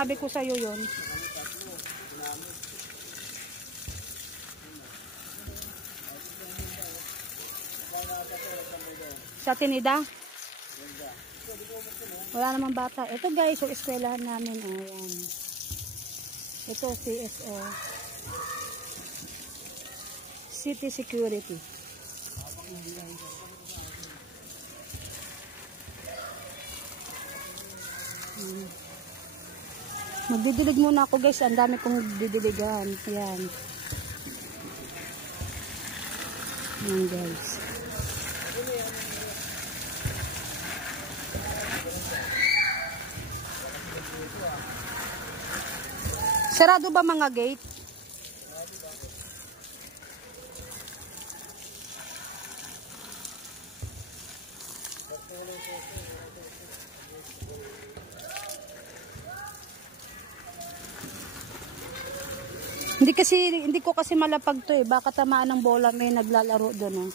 sinabi ko sa'yo yun. Sa Tinida? Wala namang bata. Ito guys, yung eskwelahan namin. Ayan. Ito, CSO. City Security. Ayan guys. Magdidilig muna ako guys. Ang dami kong didiligan. Ayan. Ayan guys. Sarado ba mga gate? Hindi ko kasi malapag to eh. Baka tamaan ng bola, may naglalaro doon oh.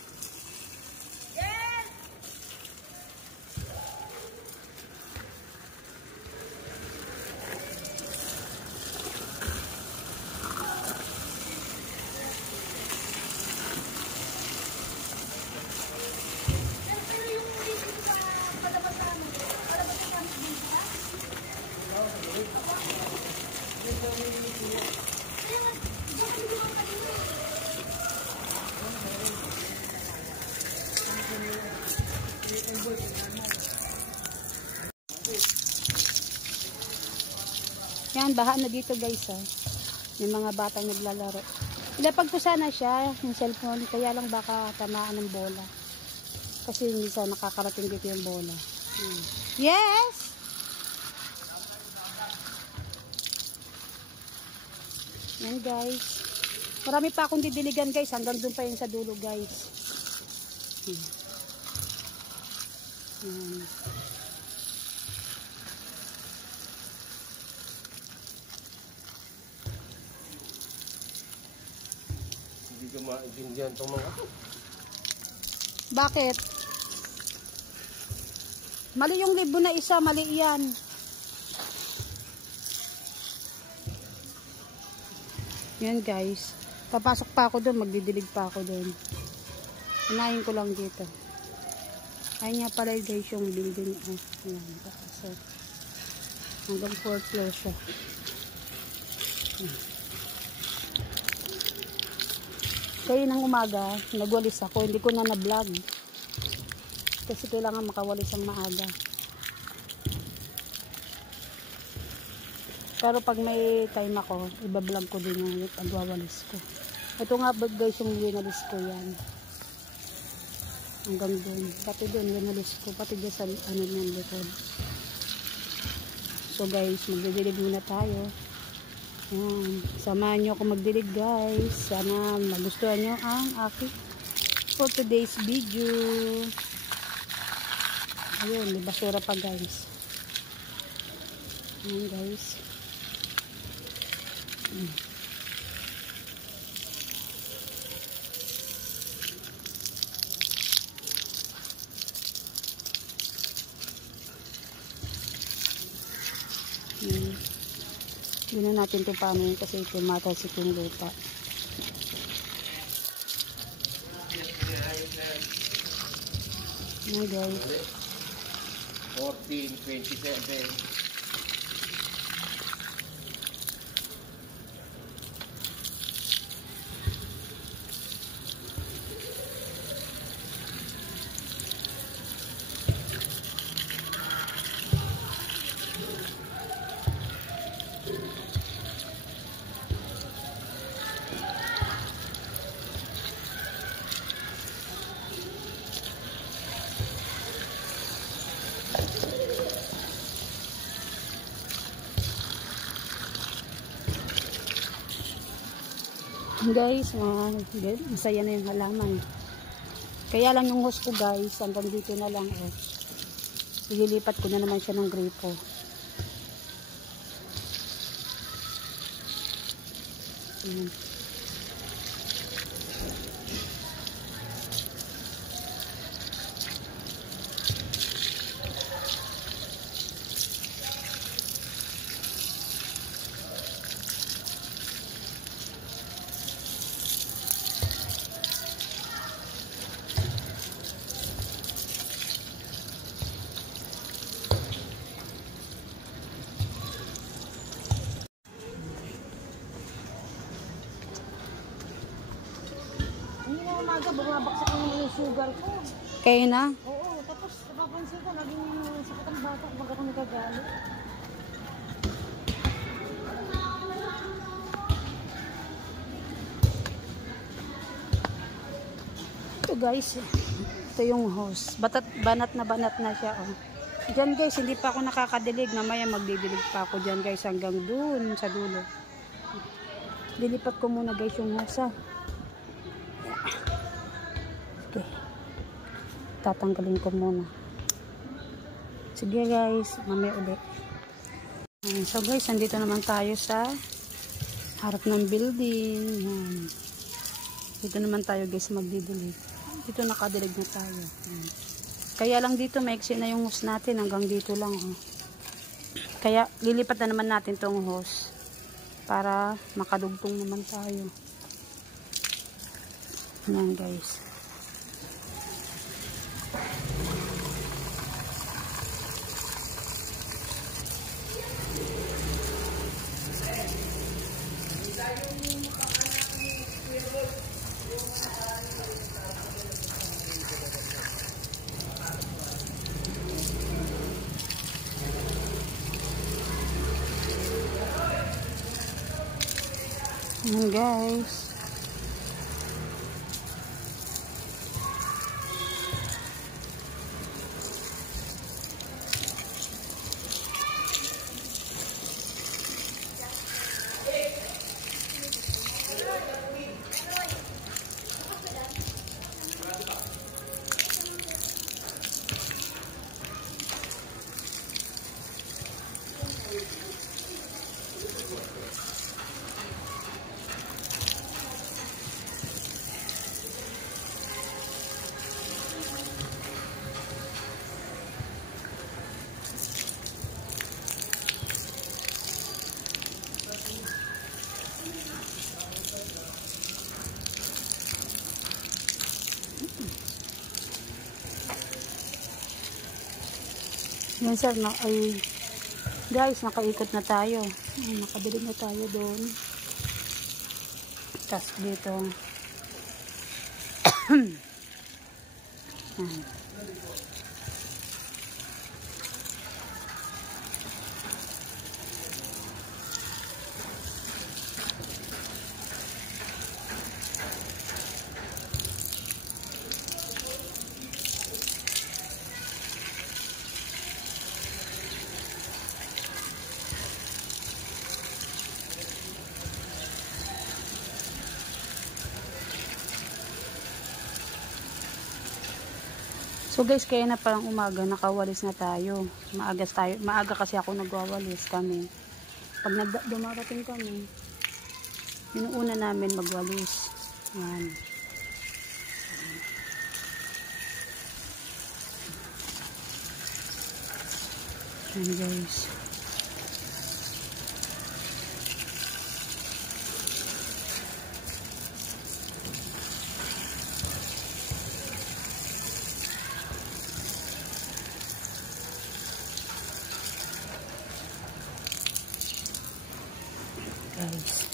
Yan, baha na dito guys ha. May mga batang naglalaro. Ilapag ko sana siya, yung cellphone, kaya lang baka tamaan ng bola. Kasi hindi sa nakakarating dito yung bola. Yes! Yan guys. Marami pa akong didiligan guys, hanggang doon pa yun sa dulo guys. Yan. Hindi ko maintindihan itong mga ito. Bakit? Mali yung libo na isa, mali yan. Yan guys. Papasok pa ako doon, magdidilig pa ako doon. Unahin ko lang dito. Ayan nga pala guys yung building. Ayan, so, hanggang 4th floor siya. Kaya ng umaga, nagwalis ako. Hindi ko na na-vlog. Kasi kailangan makawalis ang maaga. Pero pag may time ako, iba-vlog ko din yung pagwawalis ko. Ito nga guys yung winalis ko yan. Hanggang doon. Pati doon winalis ko. Pati doon sa ano niyang likod. So guys, magdidilig muna tayo. Ayan. Samahan nyo ako magdilig guys. Sana magustuhan nyo ang aking for today's video. Ayun, may basura pa guys. Ayan guys. Yun na natin ito paano yun kasi tumatalsik yung lupa. Ayan guys. 14, 27. Guys, masaya na yung halaman. Kaya lang yung hose ko guys, hanggang dito na lang oh. Ililipat ko na naman siya ng gripo. sugar ko. Kayo na? Oo, tapos napapansin ko, naging sakit ang bata kapag ako nagagalit. Ito guys, ito yung hose. Banat na siya. Oh. Diyan guys, hindi pa ako nakakadilig. Mamaya magdidilig pa ako dyan guys hanggang dun sa dulo. Dilipat ko muna guys yung hose. Okay. Tatanggalin ko muna. Sige guys, mamaya ulit. So guys, nandito naman tayo sa harap ng building. Yan. Dito naman tayo guys magdidilig. Dito nakadilig na tayo. Yan. Kaya lang dito maiksi na yung hose natin. Hanggang dito lang. Oh. Kaya lilipat na naman natin tong hose. Para makadugtong naman tayo. Yan guys. Yan guys. Yan sir, guys, nakaikot na tayo. Nakabilig na tayo doon. Tapos dito. So guys, kaya na parang umaga, nakawalis na tayo. Maaga kasi ako nagwawalis kami. Pag dumarating kami, inuuna namin magwalis. Yan. Yan guys.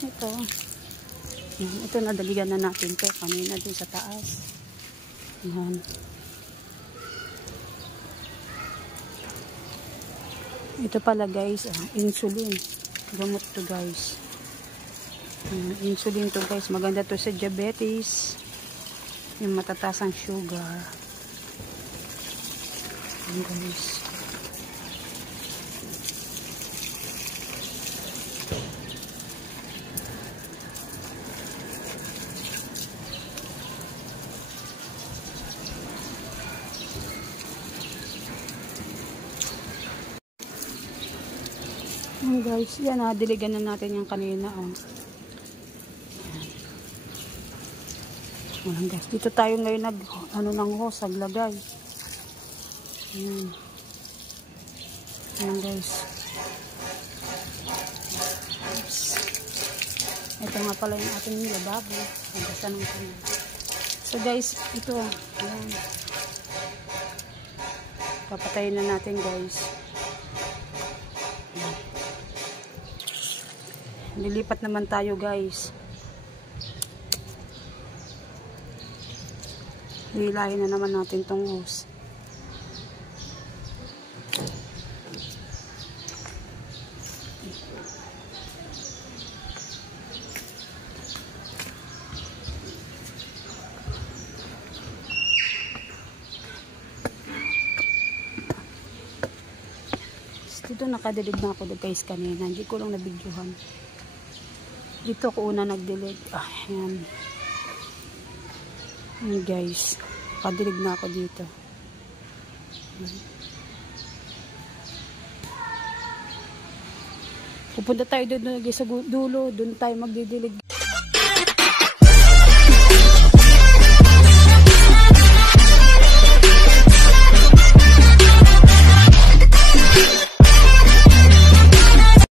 Ito. Yan. Ito nadaligan na natin to kanina dun sa taas. Yan. Ito pala guys, insulin. Gamot to guys. Insulin to guys. Maganda to sa diabetes. Yung matataas ang sugar. Yan guys. Guys, yan diligan na natin yung kanina. Yan guys, dito tayo ngayon ng hose, naglagay. Yan guys. Oops. Ito nga pala yung ating lababo. So guys, ito. Yan. Papatayin na natin guys. Lilipat naman tayo guys. Hilahin na naman natin tong hose. Dito nakadilig na ako guys kanina. Hindi ko lang nabidyohan. Dito ako una nagdilig. Ayan. Ayan guys. Nakadilig na ako dito. Pupunta tayo doon sa dulo. Doon tayo magdidilig